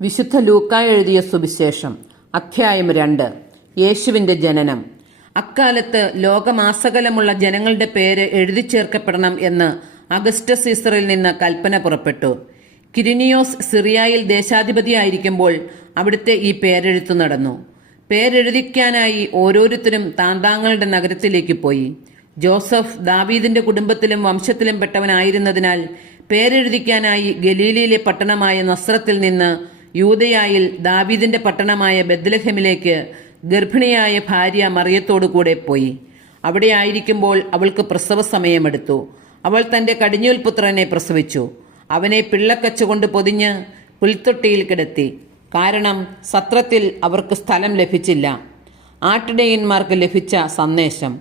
വിശുദ്ധ ലൂക്കാ എഴുതിയ സുവിശേഷം അധ്യായം 2. യേശുവിന്റെ ജനനം. അക്കാലത്ത് ലോകമാസകലമുള്ള ജനങ്ങളുടെ പേര് എഴുതി ചേർക്കപ്പെടണം എന്ന് അഗസ്റ്റസ് സീസറിൽ നിന്ന് കൽപ്പന പുറപ്പെട്ടു. കിരിനിയോസ് സിറിയയിൽ ദേശാധിപതിയായിരിക്കുമ്പോൾ അവിടുത്തെ ഈ പേരെഴുത്തു നടന്നു. പേരെഴുതിക്കാനായി ഓരോരുത്തരും താന്താങ്ങളുടെ നഗരത്തിലേക്ക് പോയി. ജോസഫ് ദാവീദിന്റെ കുടുംബത്തിലും വംശത്തിലും പെട്ടവനായിരുന്നതിനാൽ പേരെഴുതിക്കാനായി ഗലീലയിലെ പട്ടണമായ നസ്രത്തിൽ നിന്ന് യൂദയായിൽ ദാവീദിന്റെ പട്ടണമായ ബെത്ലഹേമിലേക്ക് ഗർഭിണിയായ ഭാര്യ മറിയത്തോടു കൂടെ പോയി. അവിടെ ആയിരിക്കുമ്പോൾ അവൾക്ക് പ്രസവ സമയമെടുത്തു. അവൾ തന്റെ കടിഞ്ഞൂൽ പുത്രനെ പ്രസവിച്ചു. അവനെ പിള്ളക്കച്ചുകൊണ്ട് പൊതിഞ്ഞ് പുൽത്തൊട്ടിയിൽ കിടത്തി. കാരണം സത്രത്തിൽ അവർക്ക് സ്ഥലം ലഭിച്ചില്ല. ആട്ടിടയന്മാർക്ക് ലഭിച്ച സന്ദേശം.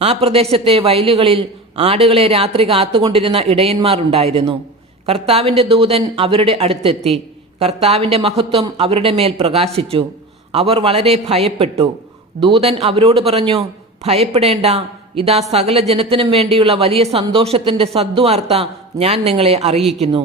ആ പ്രദേശത്തെ വയലുകളിൽ ആടുകളെ രാത്രി കാത്തുകൊണ്ടിരുന്ന ഇടയന്മാർ ഉണ്ടായിരുന്നു. കർത്താവിന്റെ ദൂതൻ അവരുടെ അടുത്തെത്തി. കർത്താവിന്റെ മഹത്വം അവരുടെ മേൽ പ്രകാശിച്ചു. അവർ വളരെ ഭയപ്പെട്ടു. ദൂതൻ അവരോട് പറഞ്ഞു, ഭയപ്പെടേണ്ട, ഇതാ സകല ജനത്തിനും വേണ്ടിയുള്ള വലിയ സന്തോഷത്തിന്റെ സദ്വാർത്ത ഞാൻ നിങ്ങളെ അറിയിക്കുന്നു.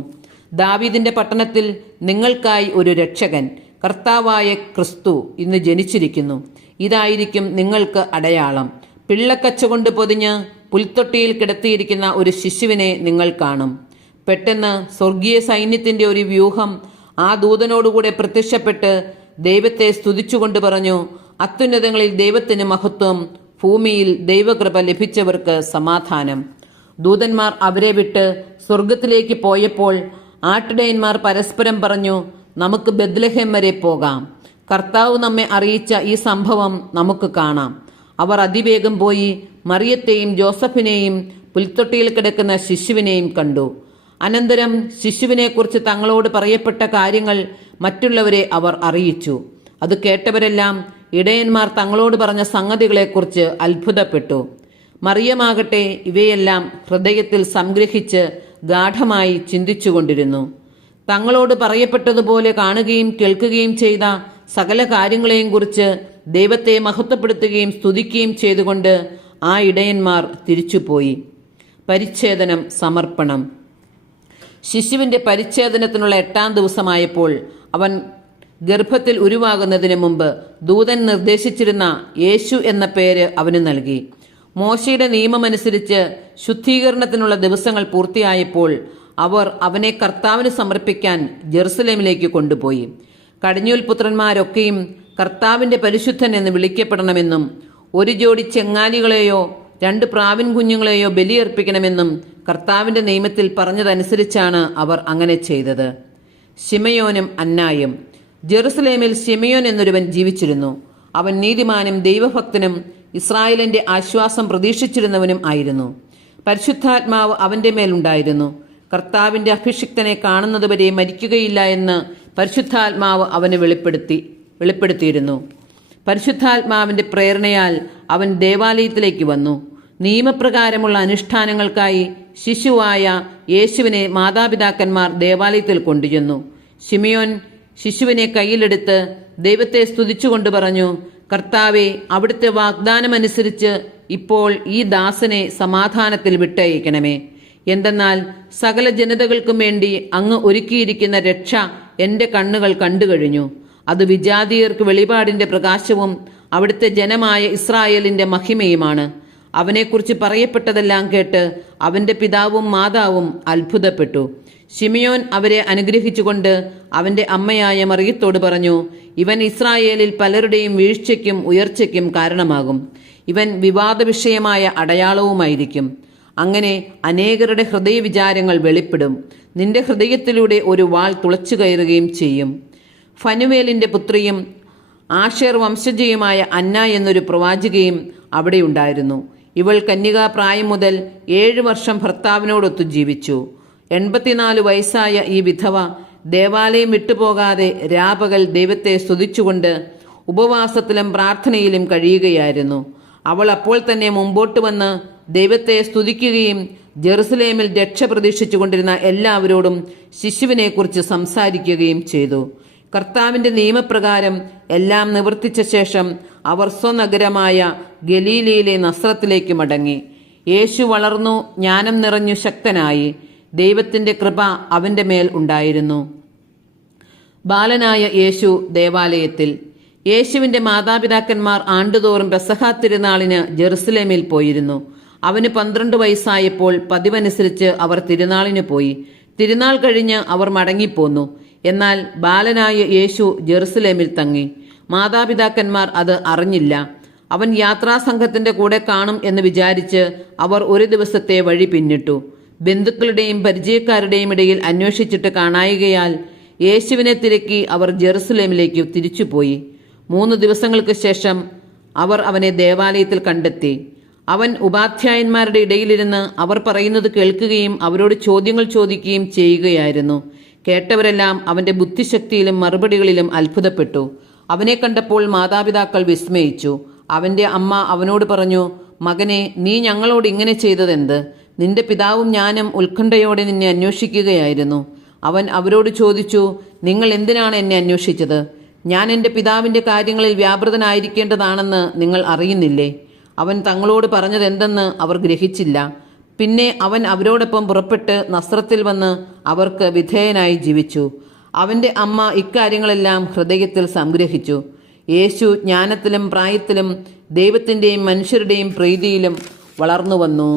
ദാവീദിന്റെ പട്ടണത്തിൽ നിങ്ങൾക്കായി ഒരു രക്ഷകൻ, കർത്താവായ ക്രിസ്തു ഇന്ന് ജനിച്ചിരിക്കുന്നു. ഇതായിരിക്കും നിങ്ങൾക്ക് അടയാളം. പിള്ളക്കച്ചുകൊണ്ട് പൊതിഞ്ഞ് പുൽത്തൊട്ടിയിൽ കിടത്തിയിരിക്കുന്ന ഒരു ശിശുവിനെ നിങ്ങൾ കാണും. പെട്ടെന്ന് സ്വർഗീയ സൈന്യത്തിന്റെ ഒരു വ്യൂഹം ആ ദൂതനോടുകൂടെ പ്രത്യക്ഷപ്പെട്ട് ദൈവത്തെ സ്തുതിച്ചുകൊണ്ട് പറഞ്ഞു, അത്യുന്നതങ്ങളിൽ ദൈവത്തിന് മഹത്വം, ഭൂമിയിൽ ദൈവകൃപ ലഭിച്ചവർക്ക് സമാധാനം. ദൂതന്മാർ അവരെ വിട്ട് സ്വർഗത്തിലേക്ക് പോയപ്പോൾ ആട്ടിടയന്മാർ പരസ്പരം പറഞ്ഞു, നമുക്ക് ബെത്ലഹേം വരെ പോകാം. കർത്താവ് നമ്മെ അറിയിച്ച ഈ സംഭവം നമുക്ക് കാണാം. അവർ അതിവേഗം പോയി മറിയത്തെയും ജോസഫിനെയും പുൽത്തൊട്ടിയിൽ കിടക്കുന്ന ശിശുവിനെയും കണ്ടു. അനന്തരം ശിശുവിനെക്കുറിച്ച് തങ്ങളോട് പറയപ്പെട്ട കാര്യങ്ങൾ മറ്റുള്ളവരെ അവർ അറിയിച്ചു. അത് കേട്ടവരെല്ലാം ഇടയന്മാർ തങ്ങളോട് പറഞ്ഞ സംഗതികളെക്കുറിച്ച് അത്ഭുതപ്പെട്ടു. മറിയമാകട്ടെ ഇവയെല്ലാം ഹൃദയത്തിൽ സംഗ്രഹിച്ച് ഗാഢമായി ചിന്തിച്ചുകൊണ്ടിരുന്നു. തങ്ങളോട് പറയപ്പെട്ടതുപോലെ കാണുകയും കേൾക്കുകയും ചെയ്ത സകല കാര്യങ്ങളെയും കുറിച്ച് ദൈവത്തെ മഹത്വപ്പെടുത്തുകയും സ്തുതിക്കുകയും ചെയ്തുകൊണ്ട് ആ ഇടയന്മാർ തിരിച്ചുപോയി. പരിച്ഛേദനം, സമർപ്പണം. ശിശുവിന്റെ പരിച്ഛേദനത്തിനുള്ള 8-ാം ദിവസമായപ്പോൾ അവൻ ഗർഭത്തിൽ ഉരുവാകുന്നതിന് മുമ്പ് ദൂതൻ നിർദ്ദേശിച്ചിരുന്ന യേശു എന്ന പേര് അവന് നൽകി. മോശയുടെ നിയമമനുസരിച്ച് ശുദ്ധീകരണത്തിനുള്ള ദിവസങ്ങൾ പൂർത്തിയായപ്പോൾ അവർ അവനെ കർത്താവിന് സമർപ്പിക്കാൻ ജെറുസലേമിലേക്ക് കൊണ്ടുപോയി. കടിഞ്ഞൂൽ പുത്രന്മാരൊക്കെയും കർത്താവിന്റെ പരിശുദ്ധൻ എന്ന് വിളിക്കപ്പെടണമെന്നും 1 ജോഡി ചെങ്ങാലികളെയോ 2 പ്രാവിൻ കുഞ്ഞുങ്ങളെയോ ബലിയർപ്പിക്കണമെന്നും കർത്താവിന്റെ നിയമത്തിൽ പറഞ്ഞതനുസരിച്ചാണ് അവർ അങ്ങനെ ചെയ്തത്. ശിമയോനും അന്നായും. ജെറുസലേമിൽ ശിമയോൻ എന്നൊരുവൻ ജീവിച്ചിരുന്നു. അവൻ നീതിമാനും ദൈവഭക്തനും ഇസ്രായേലിന്റെ ആശ്വാസം പ്രതീക്ഷിച്ചിരുന്നവനും ആയിരുന്നു. പരിശുദ്ധാത്മാവ് അവന്റെ മേലുണ്ടായിരുന്നു. കർത്താവിന്റെ അഭിഷിക്തനെ കാണുന്നതുവരെ മരിക്കുകയില്ല എന്ന് പരിശുദ്ധാത്മാവ് അവന് വെളിപ്പെടുത്തിയിരുന്നു. പരിശുദ്ധാത്മാവിന്റെ പ്രേരണയാൽ അവൻ ദേവാലയത്തിലേക്ക് വന്നു. നിയമപ്രകാരമുള്ള അനുഷ്ഠാനങ്ങൾക്കായി ശിശുവായ യേശുവിനെ മാതാപിതാക്കന്മാർ ദേവാലയത്തിൽ കൊണ്ടുചെന്നു. ശിമയോൻ ശിശുവിനെ കയ്യിലെടുത്ത് ദൈവത്തെ സ്തുതിച്ചുകൊണ്ട് പറഞ്ഞു, കർത്താവെ, അവിടുത്തെ വാഗ്ദാനമനുസരിച്ച് ഇപ്പോൾ ഈ ദാസനെ സമാധാനത്തിൽ വിട്ടയക്കണമേ. എന്തെന്നാൽ സകല ജനതകൾക്കും വേണ്ടി അങ്ങ് ഒരുക്കിയിരിക്കുന്ന രക്ഷ എൻ്റെ കണ്ണുകൾ കണ്ടുകഴിഞ്ഞു. അത് വിജാതീയർക്ക് വെളിപാടിന്റെ പ്രകാശവും അവിടുത്തെ ജനമായ ഇസ്രായേലിന്റെ മഹിമയുമാണ്. അവനെക്കുറിച്ച് പറയപ്പെട്ടതെല്ലാം കേട്ട് അവന്റെ പിതാവും മാതാവും അത്ഭുതപ്പെട്ടു. ശിമയോൻ അവരെ അനുഗ്രഹിച്ചുകൊണ്ട് അവന്റെ അമ്മയായ മറിയത്തോട് പറഞ്ഞു, ഇവൻ ഇസ്രായേലിൽ പലരുടെയും വീഴ്ചയ്ക്കും ഉയർച്ചയ്ക്കും കാരണമാകും. ഇവൻ വിവാദ വിഷയമായ അടയാളവുമായിരിക്കും. അങ്ങനെ അനേകരുടെ ഹൃദയവിചാരങ്ങൾ വെളിപ്പെടും. നിന്റെ ഹൃദയത്തിലൂടെ ഒരു വാൾ തുളച്ചു കയറുകയും ചെയ്യും. ഫനുവേലിന്റെ പുത്രിയും ആഷേർ വംശജയുമായ അന്ന എന്നൊരു പ്രവാചികയും അവിടെ ഉണ്ടായിരുന്നു. ഇവൾ കന്യകാപ്രായം മുതൽ 7 വർഷം ഭർത്താവിനോടൊത്തു ജീവിച്ചു. 84 വയസ്സായ ഈ വിധവ ദേവാലയം വിട്ടുപോകാതെ രാപകൽ ദൈവത്തെ സ്തുതിച്ചുകൊണ്ട് ഉപവാസത്തിലും പ്രാർത്ഥനയിലും കഴിയുകയായിരുന്നു. അവൾ അപ്പോൾ തന്നെ മുമ്പോട്ട് വന്ന് ദൈവത്തെ സ്തുതിക്കുകയും ജെറുസലേമിൽ രക്ഷ പ്രതീക്ഷിച്ചുകൊണ്ടിരുന്ന എല്ലാവരോടും ശിശുവിനെക്കുറിച്ച് സംസാരിക്കുകയും ചെയ്തു. കർത്താവിന്റെ നിയമപ്രകാരം എല്ലാം നിവർത്തിച്ച ശേഷം അവർ സ്വനഗരമായ ഗലീലയിലെ നസ്രത്തിലേക്ക് മടങ്ങി. യേശു വളർന്നു, ജ്ഞാനം നിറഞ്ഞു ശക്തനായി. ദൈവത്തിന്റെ കൃപ അവന്റെ മേൽ ഉണ്ടായിരുന്നു. ബാലനായ യേശു ദേവാലയത്തിൽ. യേശുവിന്റെ മാതാപിതാക്കന്മാർ ആണ്ടുതോറും പെസഹ തിരുനാളിന് ജെറുസലേമിൽ പോയിരുന്നു. അവന് 12 വയസ്സായപ്പോൾ പതിവനുസരിച്ച് അവർ തിരുനാളിന് പോയി. തിരുനാൾ കഴിഞ്ഞ് അവർ മടങ്ങിപ്പോന്നു. എന്നാൽ ബാലനായ യേശു ജെറുസലേമിൽ തങ്ങി. മാതാപിതാക്കന്മാർ അത് അറിഞ്ഞില്ല. അവൻ യാത്രാസംഘത്തിന്റെ കൂടെ കാണും എന്ന് വിചാരിച്ച് അവർ ഒരു ദിവസത്തെ വഴി പിന്നിട്ടു. ബന്ധുക്കളുടെയും പരിചയക്കാരുടെയും ഇടയിൽ അന്വേഷിച്ചിട്ട് കാണായികയാൽ യേശുവിനെ തിരക്കി അവർ ജെറുസലേമിലേക്ക് തിരിച്ചുപോയി. 3 ദിവസങ്ങൾക്ക് ശേഷം അവർ അവനെ ദേവാലയത്തിൽ കണ്ടെത്തി. അവൻ ഉപാധ്യായന്മാരുടെ ഇടയിലിരുന്ന് അവർ പറയുന്നത് കേൾക്കുകയും അവരോട് ചോദ്യങ്ങൾ ചോദിക്കുകയും ചെയ്യുകയായിരുന്നു. കേട്ടവരെല്ലാം അവന്റെ ബുദ്ധിശക്തിയിലും മറുപടികളിലും അത്ഭുതപ്പെട്ടു. അവനെ കണ്ടപ്പോൾ മാതാപിതാക്കൾ വിസ്മയിച്ചു. അവന്റെ അമ്മ അവനോട് പറഞ്ഞു, മകനെ, നീ ഞങ്ങളോട് ഇങ്ങനെ ചെയ്തതെന്ത്? നിന്റെ പിതാവും ഞാനും ഉത്കണ്ഠയോടെ നിന്നെ അന്വേഷിക്കുകയായിരുന്നു. അവൻ അവരോട് ചോദിച്ചു, നിങ്ങൾ എന്തിനാണ് എന്നെ അന്വേഷിച്ചത്? ഞാൻ എൻ്റെ പിതാവിൻ്റെ കാര്യങ്ങളിൽ വ്യാപൃതനായിരിക്കേണ്ടതാണെന്ന് നിങ്ങൾ അറിയുന്നില്ലേ? അവൻ തങ്ങളോട് പറഞ്ഞതെന്തെന്ന് അവർ ഗ്രഹിച്ചില്ല. പിന്നെ അവൻ അവരോടൊപ്പം പുറപ്പെട്ട് നസ്രത്തിൽ വന്ന് അവർക്ക് വിധേയനായി ജീവിച്ചു. അവൻ്റെ അമ്മ ഇക്കാര്യങ്ങളെല്ലാം ഹൃദയത്തിൽ സംഗ്രഹിച്ചു. യേശു ജ്ഞാനത്തിലും പ്രായത്തിലും ദൈവത്തിൻ്റെയും മനുഷ്യരുടെയും പ്രീതിയിലും വളർന്നു വന്നു.